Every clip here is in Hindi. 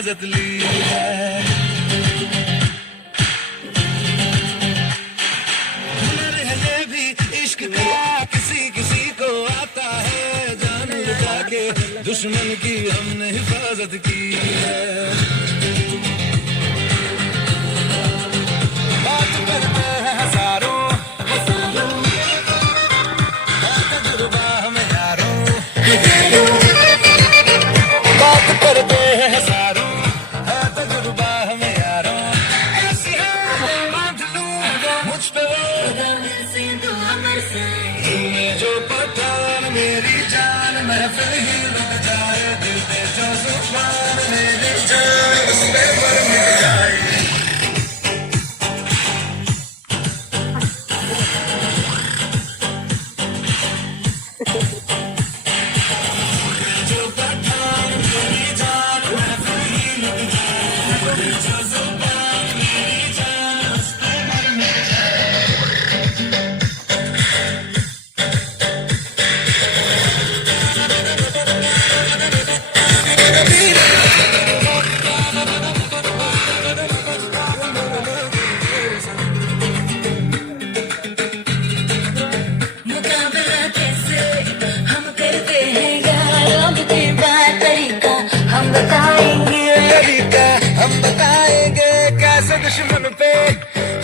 इजाजत ली है। हुनर है ये भी इश्क का, किसी किसी को आता है, जान लगा के दुश्मन की हमने हिफाजत की है। बात करते हैं हजारों, तजुर्बा हमें यारों, बात करते हैं हजारों, है तजुर्बा हमें यारों। ऐसी है बांध लूं मुझ पे तुम्हें जो पठान मेरी जान, महफिल ही लुट जाए, दिल पे जो जुबान मेरी जान, उस पे मर मिट जाए। जो पठान मेरी जान, महफिल ही लुट जाए, जो जुबान मेरी जान, उस पे मर मिट जाए। मुकाबला कैसे हम करते हैं यार, अब की बात तरीका हम बताएंगे, तरीका हम बताएंगे, कैसे दुश्मन पे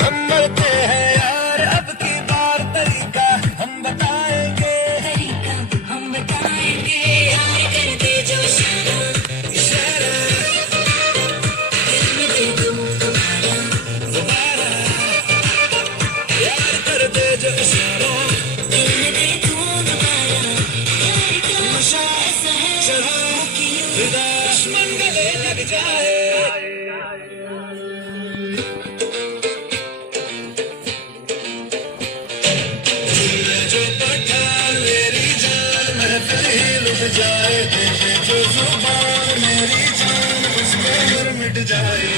हम मरते हैं यार, अब की बार तरीका हम बताएंगे। तरीका हम बताएंगे, यार कर दे जो इशारा, दिल में दे दूं तुम्हारा, दोबारा यार कर दे जो इशारा, दिल में दे दूं तुम्हारा, प्यार का नशा ऐसा है चढ़ा कि फिदा दुश्मन गले लग जाए। जो पठान मेरी जान, महफिल ही लुट जाए, जो जुबान मेरी जान, उस पे मर मिट जाए।